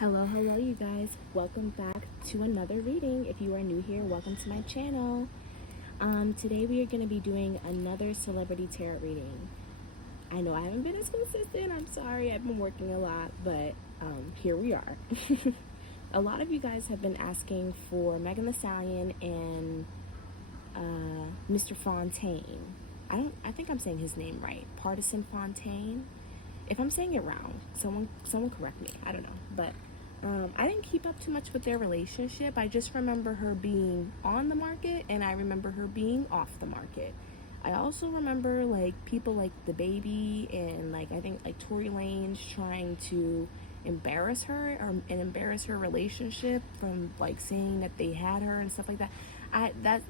Hello, you guys. Welcome back to another reading. If you are new here, welcome to my channel. Today we are going to be doing another celebrity tarot reading. I know I haven't been as consistent. I'm sorry. I've been working a lot, but here we are. A lot of you guys have been asking for Megan Thee Stallion and Mr. Fontaine. I think I'm saying his name right. Partisan Fontaine. If I'm saying it wrong, someone correct me. I don't know, but I didn't keep up too much with their relationship. I just remember her being on the market, and I remember her being off the market. I also remember like people like the baby and like I think like Tory Lanez trying to embarrass her and embarrass her relationship from like saying that they had her and stuff like that.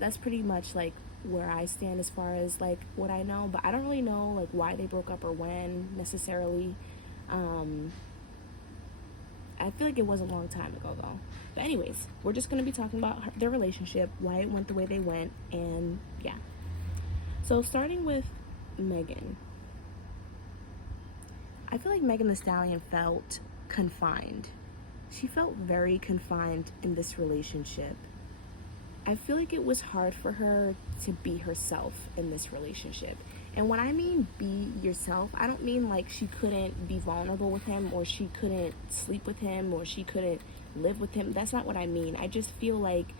That's pretty much like where I stand as far as like what I know, but I don't really know like why they broke up or when necessarily. I feel like it was a long time ago though. But anyways, we're just going to be talking about their relationship, why it went the way they went, and yeah. So starting with Megan. I feel like Megan Thee Stallion felt confined. She felt very confined in this relationship. I feel like it was hard for her to be herself in this relationship. And when I mean be yourself, I don't mean like she couldn't be vulnerable with him, or she couldn't sleep with him, or she couldn't live with him. That's not what I mean. I just feel like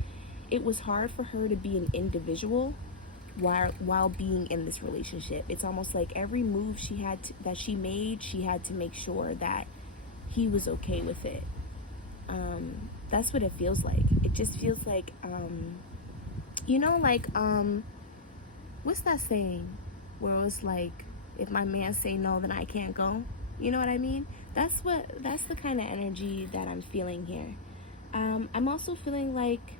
it was hard for her to be an individual while being in this relationship. It's almost like every move that she made, she had to make sure that he was okay with it. That's what it feels like. It just feels like, what's that saying? Where it was like, if my man say no, then I can't go. You know what I mean? That's the kind of energy that I'm feeling here. I'm also feeling like,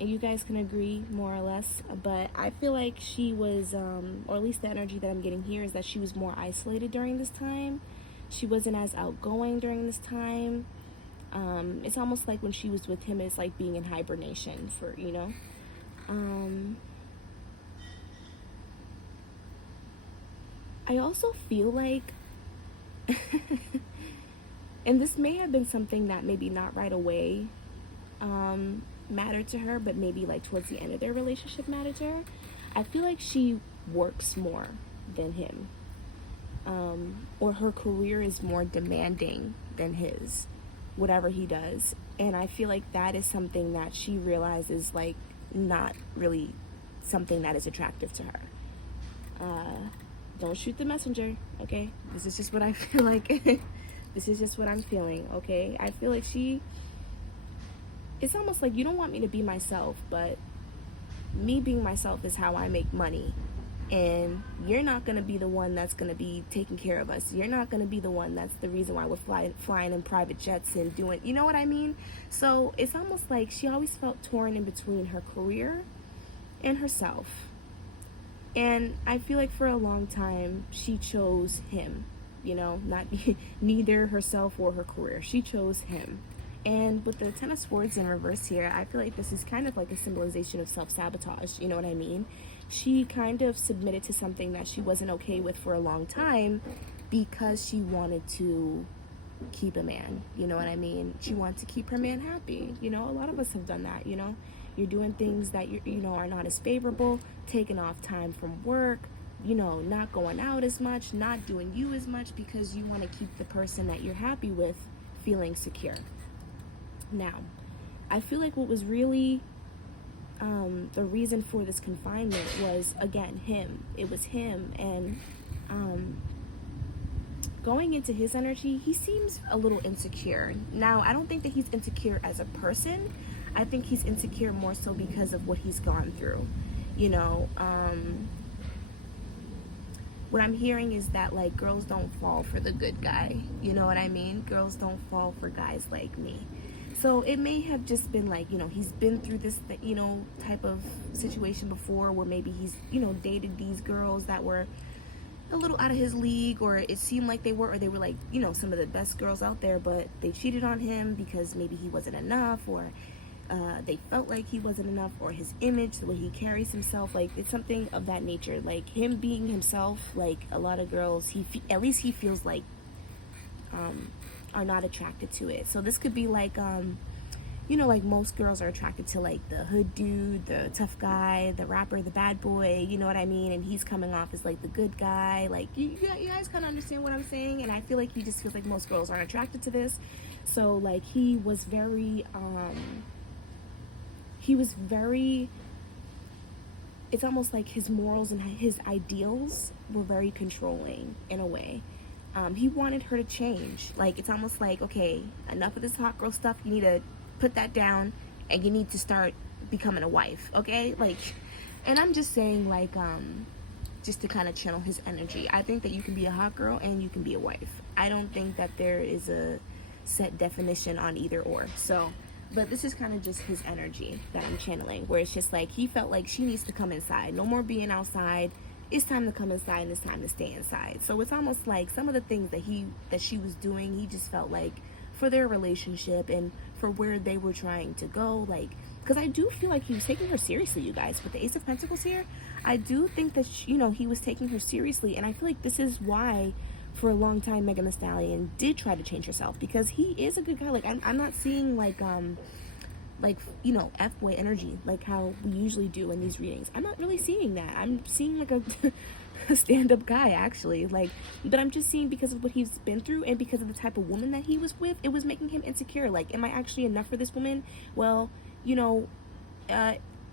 and you guys can agree more or less, but I feel like she was, or at least the energy that I'm getting here is that she was more isolated during this time. She wasn't as outgoing during this time. It's almost like when she was with him, it's like being in hibernation I also feel like, and this may have been something that maybe not right away mattered to her, but maybe like towards the end of their relationship mattered to her. I feel like she works more than him, or her career is more demanding than his, whatever he does. And I feel like that is something that she realizes like not really something that is attractive to her. Don't shoot the messenger, okay? This is just what I feel like. This is just what I'm feeling, okay? I feel like it's almost like you don't want me to be myself, but me being myself is how I make money. And you're not going to be the one that's going to be taking care of us. You're not going to be the one that's the reason why we're flying in private jets and doing, you know what I mean? So it's almost like she always felt torn in between her career and herself. And I feel like for a long time, she chose him, not neither herself or her career. She chose him. And with the Ten of Swords in reverse here, I feel like this is kind of like a symbolization of self-sabotage, you know what I mean? She kind of submitted to something that she wasn't okay with for a long time because she wanted to keep a man, you know what I mean? She wanted to keep her man happy. A lot of us have done that, You're doing things that are not as favorable, taking off time from work, not going out as much, not doing you as much because you want to keep the person that you're happy with feeling secure. Now, I feel like what was really the reason for this confinement was, again, him. It was him. And going into his energy, he seems a little insecure. Now, I don't think that he's insecure as a person. I think he's insecure more so because of what he's gone through. What I'm hearing is that, like, girls don't fall for the good guy. You know what I mean? Girls don't fall for guys like me. So it may have just been like, he's been through this, type of situation before where maybe he's, dated these girls that were a little out of his league, or it seemed like they were, or they were like, some of the best girls out there, but they cheated on him because maybe he wasn't enough, or they felt like he wasn't enough, or his image, the way he carries himself, like it's something of that nature. Like him being himself, like a lot of girls, at least he feels like are not attracted to it. So this could be like, you know, like most girls are attracted to like the hood dude, the tough guy, the rapper, the bad boy, you know what I mean? And he's coming off as like the good guy. Like, you guys kind of understand what I'm saying? And I feel like he just feels like most girls aren't attracted to this. So like he was very, it's almost like his morals and his ideals were very controlling in a way. He wanted her to change. Like, it's almost like, okay, enough of this hot girl stuff. You need to put that down, and you need to start becoming a wife, okay? Like, and I'm just saying, like, just to kind of channel his energy. I think that you can be a hot girl and you can be a wife. I don't think that there is a set definition on either or. So, but this is kind of just his energy that I'm channeling, where it's just like he felt like she needs to come inside. No more being outside. It's time to come inside, and it's time to stay inside. So it's almost like some of the things that she was doing, he just felt like for their relationship and for where they were trying to go, like, because I do feel like he was taking her seriously, you guys. With the Ace of Pentacles here, I do think that he was taking her seriously, and I feel like this is why for a long time Megan Thee Stallion did try to change herself, because he is a good guy. Like, I'm not seeing like F-boy energy like how we usually do in these readings. I'm not really seeing that. I'm seeing like a stand-up guy, actually. Like, but I'm just seeing, because of what he's been through and because of the type of woman that he was with, it was making him insecure. Like, am I actually enough for this woman? Well,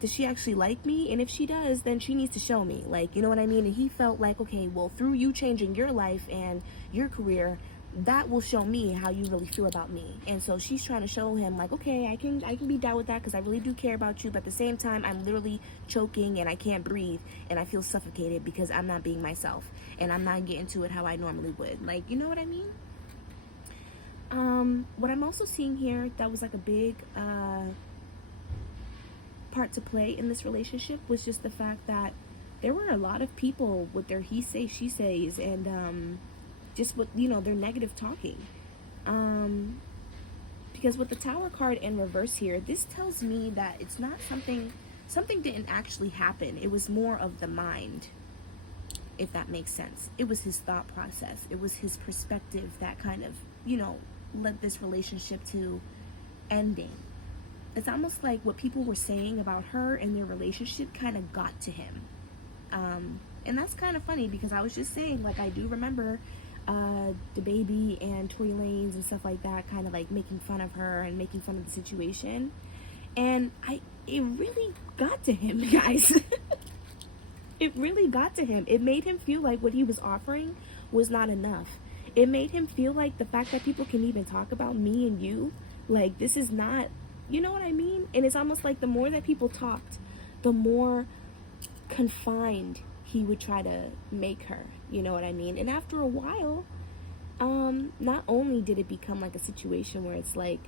does she actually like me? And if she does, then she needs to show me. Like, you know what I mean? And he felt like, okay, well, through you changing your life and your career, that will show me how you really feel about me. And so she's trying to show him, like, okay, I can be down with that, because I really do care about you, but at the same time, I'm literally choking and I can't breathe and I feel suffocated because I'm not being myself and I'm not getting to it how I normally would. Like, you know what I mean? What I'm also seeing here that was like a big part to play in this relationship was just the fact that there were a lot of people with their he say, she says, and just with, their negative talking. Because with the Tower card in reverse here, this tells me that it's not something didn't actually happen. It was more of the mind, if that makes sense. It was his thought process. It was his perspective that kind of, led this relationship to ending. It's almost like what people were saying about her and their relationship kind of got to him. And that's kind of funny, because I was just saying, like, I do remember the baby and Tory Lanez and stuff like that kind of like making fun of her and making fun of the situation, and it really got to him, guys. It really got to him. It made him feel like what he was offering was not enough. It made him feel like the fact that people can even talk about me and you, like, this is not, you know what I mean? And it's almost like the more that people talked, the more confined he would try to make her, you know what I mean? And after a while, not only did it become like a situation where it's like,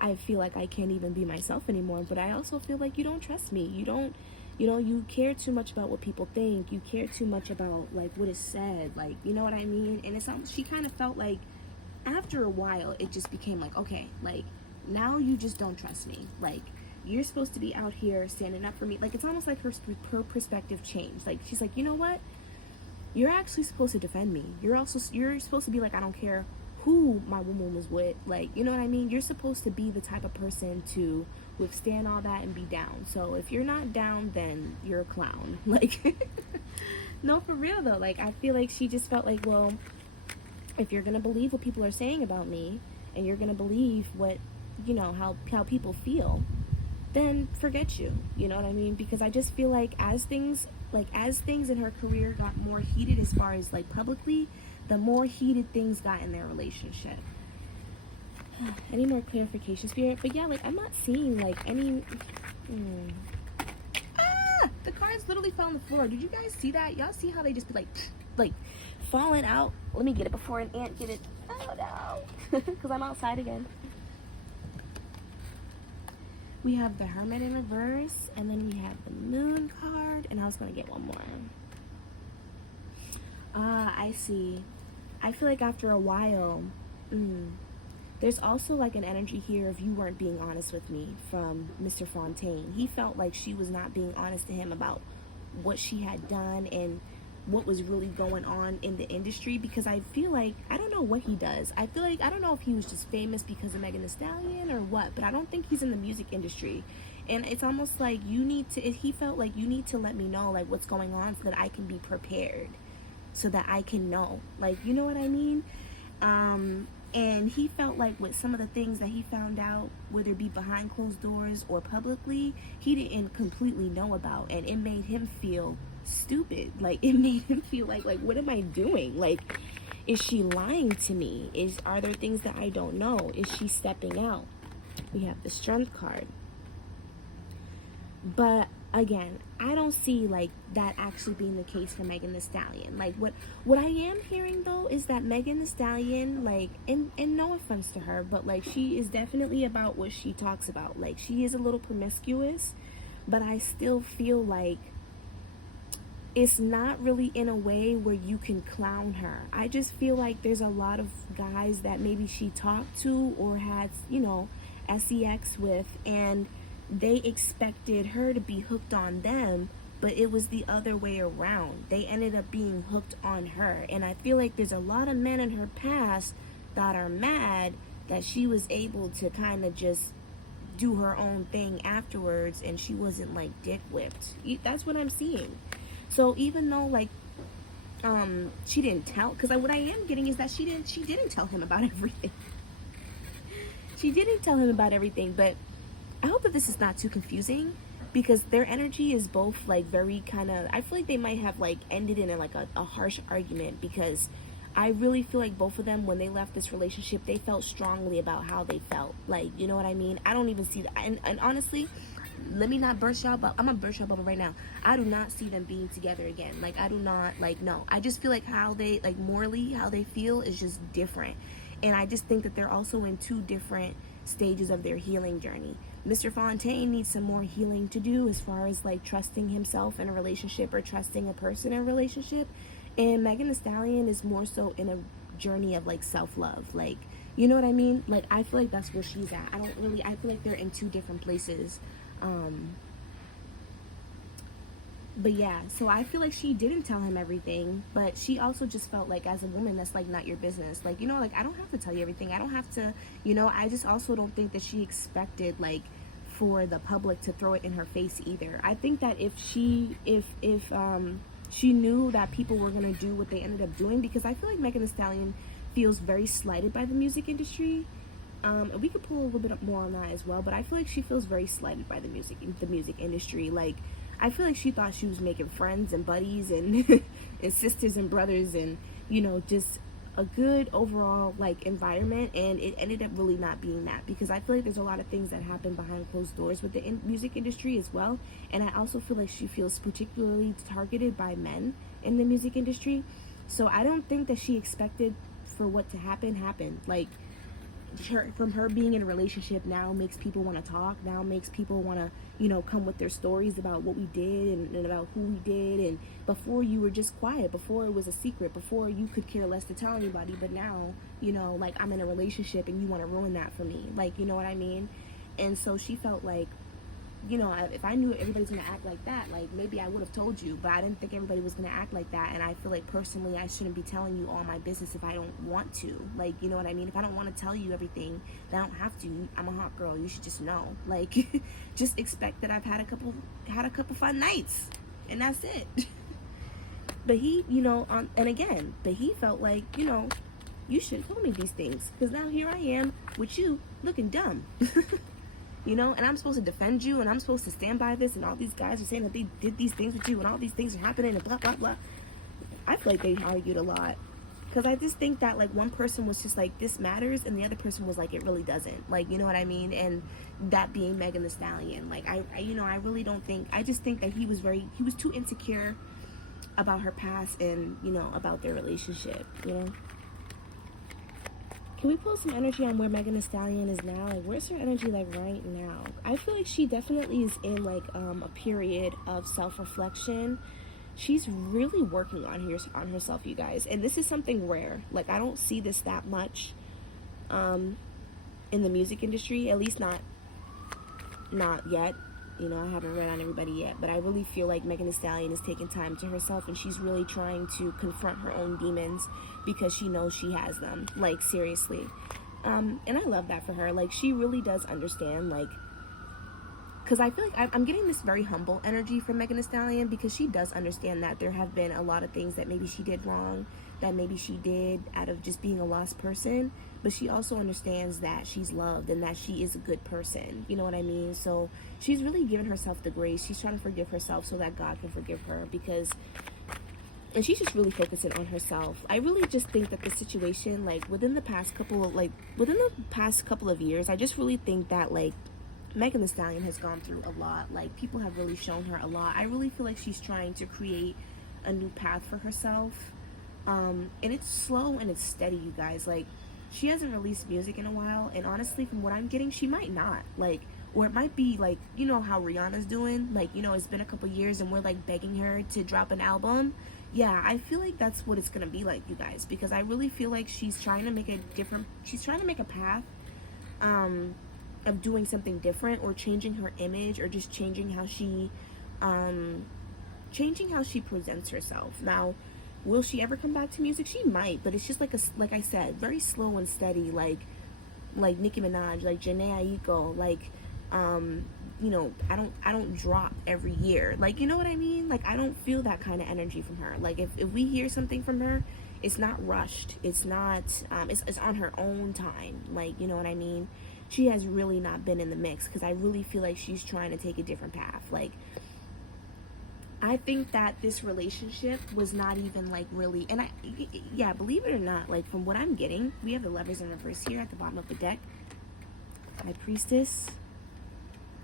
I feel like I can't even be myself anymore, but I also feel like you don't trust me. You don't, you care too much about what people think. You care too much about like what is said, like, you know what I mean? And it's almost, she kind of felt like after a while, it just became like, okay, like, now you just don't trust me. Like, you're supposed to be out here standing up for me. Like, it's almost like her perspective changed. Like, she's like, you know what? You're actually supposed to defend me. You're supposed to be like, I don't care who my woman was with. Like, you know what I mean? You're supposed to be the type of person to withstand all that and be down. So if you're not down, then you're a clown. Like, no, for real though. Like, I feel like she just felt like, well, if you're gonna believe what people are saying about me, and you're gonna believe what, how people feel, then forget you. You know what I mean? Because I just feel like as things in her career got more heated, as far as like publicly, the more heated things got in their relationship. Any more clarification, Spirit? But yeah, like, I'm not seeing like any the cards literally fell on the floor. Did you guys see that? Y'all see how they just be like falling out? Let me get it before an ant get it. Oh no. Because I'm outside again. We have the Hermit in reverse, and then we have the Moon card, and I was going to get one more. I see. I feel like after a while, there's also like an energy here of you weren't being honest with me from Mr. Fontaine. He felt like she was not being honest to him about what she had done and what was really going on in the industry, because I feel like, I don't know what he does. I feel like, I don't know if he was just famous because of Megan Thee Stallion or what, but I don't think he's in the music industry. And it's almost like he felt like, you need to let me know like what's going on so that I can be prepared, so that I can know, like, you know what I mean? And he felt like with some of the things that he found out, whether it be behind closed doors or publicly, he didn't completely know about, and it made him feel stupid. Like, it made him feel like what am I doing? Like, is she lying to me? Are there things that I don't know? Is she stepping out? We have the Strength card. But again, I don't see like that actually being the case for Megan Thee Stallion. Like, what I am hearing though is that Megan Thee Stallion, like, and no offense to her, but like, she is definitely about what she talks about. Like, she is a little promiscuous, but I still feel like it's not really in a way where you can clown her. I just feel like there's a lot of guys that maybe she talked to or had, sex with, and they expected her to be hooked on them, but it was the other way around. They ended up being hooked on her. And I feel like there's a lot of men in her past that are mad that she was able to kind of just do her own thing afterwards, and she wasn't like dick whipped. That's what I'm seeing. So even though like she didn't tell, because what I am getting is that she didn't tell him about everything. She didn't tell him about everything, but I hope that this is not too confusing, because their energy is both like very kind of, I feel like they might have like ended in a harsh argument, because I really feel like both of them, when they left this relationship, they felt strongly about how they felt. Like, you know what I mean? I don't even see that. And honestly, let me not burst y'all bubble. I'm gonna burst y'all bubble right now. I do not see them being together again. Like, I do not, like, no. I just feel like how they, like, morally, how they feel is just different. And I just think that they're also in two different stages of their healing journey. Mr. Fontaine needs some more healing to do as far as like trusting himself in a relationship or trusting a person in a relationship. And Megan Thee Stallion is more so in a journey of like self-love. Like, you know what I mean? Like, I feel like that's where she's at. I feel like they're in two different places. But yeah, so I feel like she didn't tell him everything, but she also just felt like, as a woman, that's like not your business. Like, like, I don't have to tell you everything. I don't have to, I just also don't think that she expected like for the public to throw it in her face either. I think that if she knew that people were gonna do what they ended up doing, because I feel like Megan Thee Stallion feels very slighted by the music industry. We could pull a little bit more on that as well, but I feel like she feels very slighted by the music industry. Like, I feel like she thought she was making friends and buddies and and sisters and brothers and, just a good overall like environment, and it ended up really not being that, because I feel like there's a lot of things that happen behind closed doors with the music industry as well. And I also feel like she feels particularly targeted by men in the music industry. So I don't think that she expected for what to happen. Like, from her being in a relationship now makes people want to talk, now makes people want to, come with their stories about what we did and about who we did. And before, you were just quiet. Before, it was a secret. Before, you could care less to tell anybody. But now, like, I'm in a relationship and you want to ruin that for me. Like, you know what I mean? And so she felt like, if I knew everybody's going to act like that, like, maybe I would have told you, but I didn't think everybody was going to act like that. And I feel like, personally, I shouldn't be telling you all my business if I don't want to. Like, you know what I mean? If I don't want to tell you everything, then I don't have to. I'm a hot girl. You should just know. Like, just expect that I've had a couple fun nights, and that's it. But he, but he felt like, you should have told me these things, because now here I am with you looking dumb. And I'm supposed to defend you, and I'm supposed to stand by this, and all these guys are saying that they did these things with you, and all these things are happening, and blah, blah, blah. I feel like they argued a lot, because I just think that, like, one person was just like, this matters, and the other person was like, it really doesn't. Like, you know what I mean? And that being Megan Thee Stallion. Like, I really don't think, I just think that he was too insecure about her past and, about their relationship, Can we pull some energy on where Megan Thee Stallion is now? Like, where's her energy, like, right now? I feel like she definitely is in, like, a period of self-reflection. She's really working on herself, you guys. And this is something rare. Like, I don't see this that much in the music industry. At least not yet. You know, I haven't read on everybody yet, but I really feel like Megan Thee Stallion is taking time to herself, and she's really trying to confront her own demons because she knows she has them. Like, seriously. And I love that for her. Like, she really does understand, like, because I feel like I'm getting this very humble energy from Megan Thee Stallion, because she does understand that there have been a lot of things that maybe she did wrong, that maybe she did out of just being a lost person, but she also understands that she's loved and that she is a good person. You know what I mean? So she's really giving herself the grace. She's trying to forgive herself so that God can forgive her, and she's just really focusing on herself. I really just think that the situation, like, within the past couple of years, I just really think that, like, Megan Thee Stallion has gone through a lot. Like, people have really shown her a lot. I really feel like she's trying to create a new path for herself. And it's slow and it's steady, you guys. Like, she hasn't released music in a while, and honestly, from what I'm getting, she might not. Like, or it might be like, you know how Rihanna's doing? Like, you know, it's been a couple years and we're like begging her to drop an album. Yeah, I feel like that's what it's gonna be like, you guys, because I really feel like she's trying to make a path of doing something different, or changing her image, or just changing how she presents herself. Now, will she ever come back to music? She might, but it's just like I said, very slow and steady, like Nicki Minaj, like Janae Aiko, like you know, I don't drop every year. Like, you know what I mean? Like, I don't feel that kind of energy from her. Like, if we hear something from her, it's not rushed. It's not it's on her own time. Like, you know what I mean? She has really not been in the mix, because I really feel like she's trying to take a different path. Like, I think that this relationship was not even, like, really, and yeah, believe it or not, like, from what I'm getting, we have the Lovers in reverse here at the bottom of the deck, High Priestess,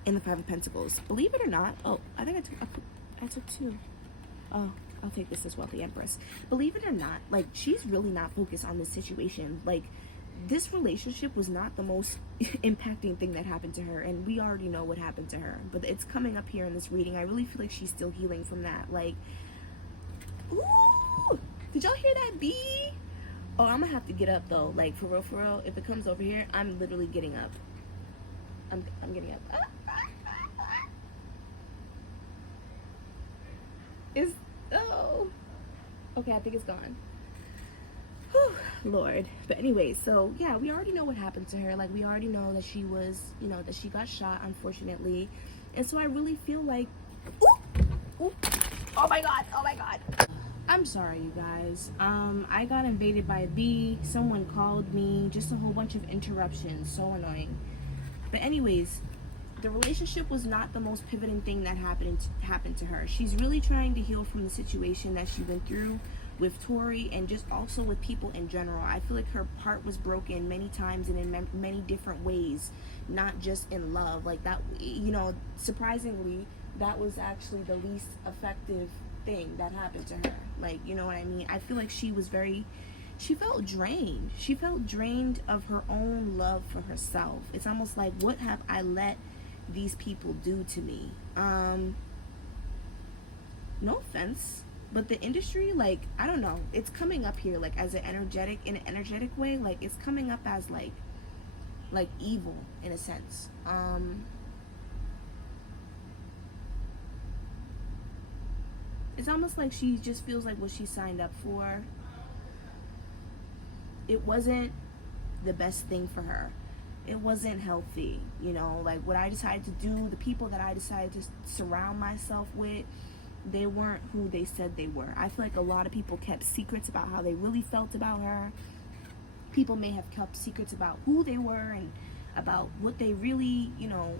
and the Five of Pentacles. Believe it or not, oh, I think I took two. Oh, I'll take this as well, the Empress. Believe it or not, like, she's really not focused on this situation. Like, this relationship was not the most impacting thing that happened to her, and we already know what happened to her, but it's coming up here in this reading. I really feel like she's still healing from that. Like, ooh, did y'all hear that bee? Oh, I'm gonna have to get up though. Like, for real, if it comes over here, I'm literally getting up. I'm getting up. Okay, I think it's gone. Whew, Lord. But anyway, so yeah, we already know what happened to her. Like, we already know that she was, you know, that she got shot, unfortunately. And so I really feel like, ooh, oh my god, I'm sorry, you guys. I got invaded by a bee. Someone called me. Just a whole bunch of interruptions. So annoying. But anyways, the relationship was not the most pivoting thing that happened to her. She's really trying to heal from the situation that she went through with Tori, and just also with people in general. I feel like her heart was broken many times and in many different ways, not just in love. Like, that, you know, surprisingly, that was actually the least effective thing that happened to her. Like, you know what I mean? I feel like she felt drained. She felt drained of her own love for herself. It's almost like, what have I let these people do to me? No offense, but the industry, like, I don't know, it's coming up here, like, as in an energetic way. Like, it's coming up as like evil in a sense. It's almost like she just feels like what she signed up for, it wasn't the best thing for her. It wasn't healthy, you know. Like, what I decided to do, the people that I decided to surround myself with, they weren't who they said they were. I feel like a lot of people kept secrets about how they really felt about her. People may have kept secrets about who they were and about what they really, you know,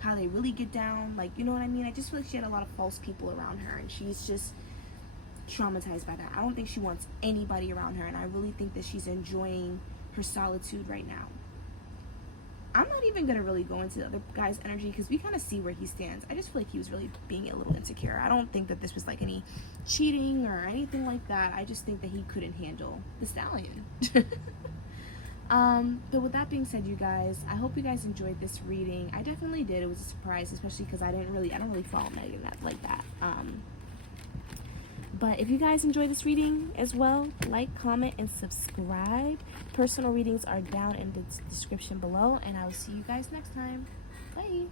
how they really get down. Like, you know what I mean? I just feel like she had a lot of false people around her, and she's just traumatized by that. I don't think she wants anybody around her, and I really think that she's enjoying her solitude right now. I'm not even going to really go into the other guy's energy, because we kind of see where he stands. I just feel like he was really being a little insecure. I don't think that this was like any cheating or anything like that. I just think that he couldn't handle the stallion. But with that being said, you guys, I hope you guys enjoyed this reading. I definitely did. It was a surprise, especially because I don't really follow Megan like that. But if you guys enjoyed this reading as well, like, comment, and subscribe. Personal readings are down in the description below, and I will see you guys next time. Bye.